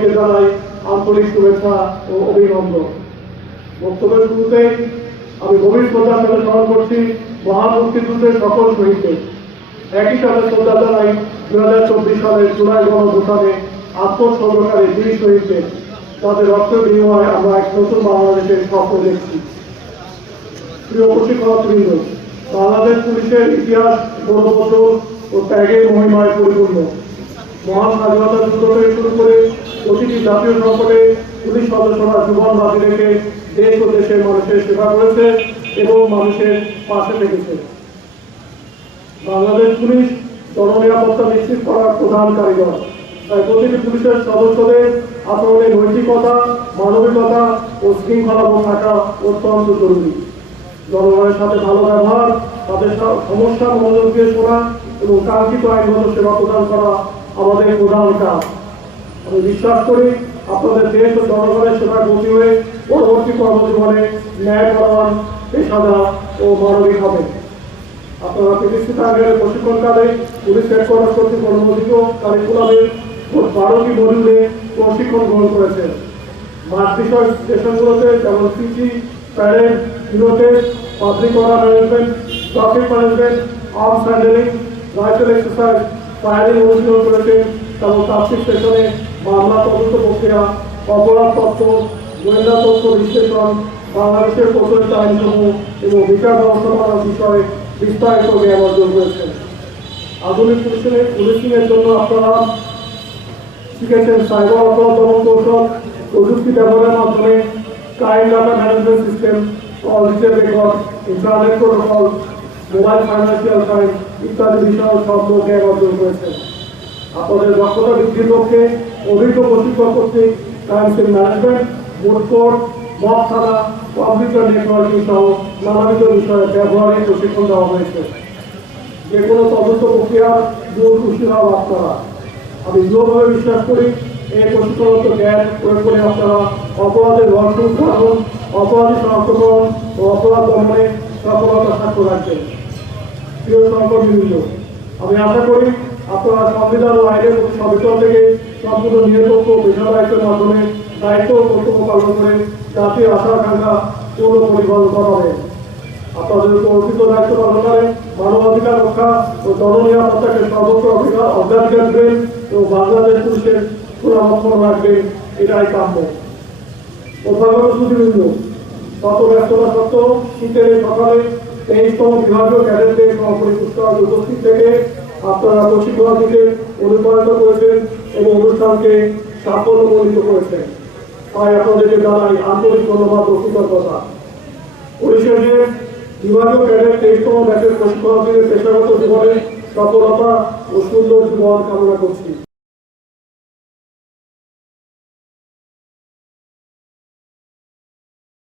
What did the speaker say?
সবাইকে জানাই আন্তরিক শুভেচ্ছা ও অভিনন্দন। বক্তব্যের শুরুতেই আমি গভীর শ্রদ্ধার সাথে স্মরণ করছি মহান মুক্তিযুদ্ধের সকল শহীদদের। একই সাথে শ্রদ্ধা জানাই 2024 সালের জুলাই গণঅভ্যুত্থানে আত্মোৎসর্গকারী বীর শহীদদের, তাদের রক্তের বিনিময়ে আমরা এক নতুন বাংলাদেশের স্বপ্ন দেখছি। প্রিয় প্রশিক্ষণার্থীবৃন্দ, বাংলাদেশ পুলিশের ইতিহাস গৌরববোধ ও ত্যাগের মহিমায় পরিপূর্ণ। মহান স্বাধীনতা যুদ্ধ থেকে শুরু করে প্রতিটি জাতীয় সংকটে পুলিশ সদস্যরা জীবন বাজি রেখে দেশ ও দেশের মানুষের সেবা করেছে এবং মানুষের পাশে থেকেছে। বাংলাদেশ পুলিশ জননিরাপত্তা নিশ্চিত করার প্রধান কারিগর। তাই প্রতিটি পুলিশের সদস্যদের আচরণে নৈতিকতা, মানবিকতা ও শৃঙ্খলাবোধ থাকা অত্যন্ত জরুরি। জনগণের সাথে ভালো ব্যবহার, তাদের সমস্যা মনোযোগ দিয়ে শোনা এবং কাঙ্ক্ষিত আইনগত সেবা প্রদান করা আমাদের প্রধান কাজ। আমি বিশ্বাস করি আপনাদের দেশ ও জনগণের সেবায় ব্রতী হয়ে পরবর্তী কর্মজীবনে ন্যায়পরায়ণ, পেশাদার ও মানবিক হবে। আপনারা প্রতিষ্ঠিত আগের প্রশিক্ষণকালে পুলিশ হেডকোয়ার্টার কর্তৃক অনুমোদিত কারিকুলামের 12টি মডিউলে প্রশিক্ষণ গ্রহণ করেছেন। মাঠ বিষয় স্টেশনগুলোতে যেমন পিসি, প্যারেড, পিলোটেস, public order management, traffic management, arms handling, rifle exercise, firing অনুশীলন করেছেন। তেমন ট্রাফিক স্টেশনে মামলা তদন্ত প্রক্রিয়া, অপরাধ তথ্য, গোয়েন্দা তথ্য বিশ্লেষণ, বাংলাদেশের প্রচলিত আইনসমূহ এবং বিচার ব্যবস্থাপনার বিষয়ে বিস্তারিত জ্ঞান অর্জন করেছেন। আধুনিক পুলিশিংয়ের জন্য আপনারা শিখেছেন সাইবার অপরাধ দমন কৌশল, প্রযুক্তি ব্যবহারের মাধ্যমে crime data management system, call detail record, internet protocol, mobile financial crime ইত্যাদি বিষয়ে শব্দ জ্ঞান অর্জন করেছেন। আপনাদের দক্ষতা বৃদ্ধির লক্ষ্যে অভিজ্ঞ প্রশিক্ষক কর্তৃক ক্রাইম সিন ম্যানেজমেন্ট, মোড কোড, মব থানা, কম্পিউটার নেটওয়ার্কিং সহ নানাবিধ বিষয়ে ব্যবহারিক প্রশিক্ষণ দেওয়া হয়েছে। যে কোনো তদন্ত প্রক্রিয়ার দূর খুশি হওয়া আপনারা। আমি দৃঢ়ভাবে বিশ্বাস করি এই প্রশিক্ষণগত জ্ঞান প্রয়োগ করে আপনারা অপরাধের রহস্য উদ্ঘাটন, অপরাধী শনাক্তকরণ ও অপরাধ দমনে সফলতা সাক্ষ্য রাখবেন। প্রিয় সহকর্মীবৃন্দ, আমি আশা করি আপনারা সংবিধান ও আইনের প্রতি সচেতন থেকে সম্পূর্ণ নিরপেক্ষ পেশাদারিত্বের মাধ্যমে দায়িত্ব ও কর্তব্য পালন করে জাতীয় আশা আকাঙ্ক্ষা পূর্ণ পরিপালন করাবেন। আপনাদের উপর অর্পিত দায়িত্ব পালনে মানবাধিকার রক্ষা ও জননিরাপত্তাকে সর্বোচ্চ অগ্রাধিকার দেবেন এবং বাংলাদেশ পুলিশের সুরক্ষণ রাখবেন, এটাই কাম্য। অধ্যাপক সুধীবৃন্দ, শত ব্যস্ততা সত্ত্বেও শীতের এই সকালে 23তম বিভাগীয় ক্যাডেটদের সপরিপুষ্টায় উপস্থিত থেকে আপনারা প্রশিক্ষণার্থীকে অনুপ্রাণিত করেছেন এবং অনুষ্ঠানকে সাফল্যমণ্ডিত করেছেন। তাই আপনাদেরকে জানাই আন্তরিক ধন্যবাদ ও কৃতজ্ঞতা। পরিশেষে বিভাগীয় ক্যাডেট 23তম ব্যাচের প্রশিক্ষণার্থীদের পেশাগত জীবনে সফলতা ও সুন্দর জীবন কামনা করছি।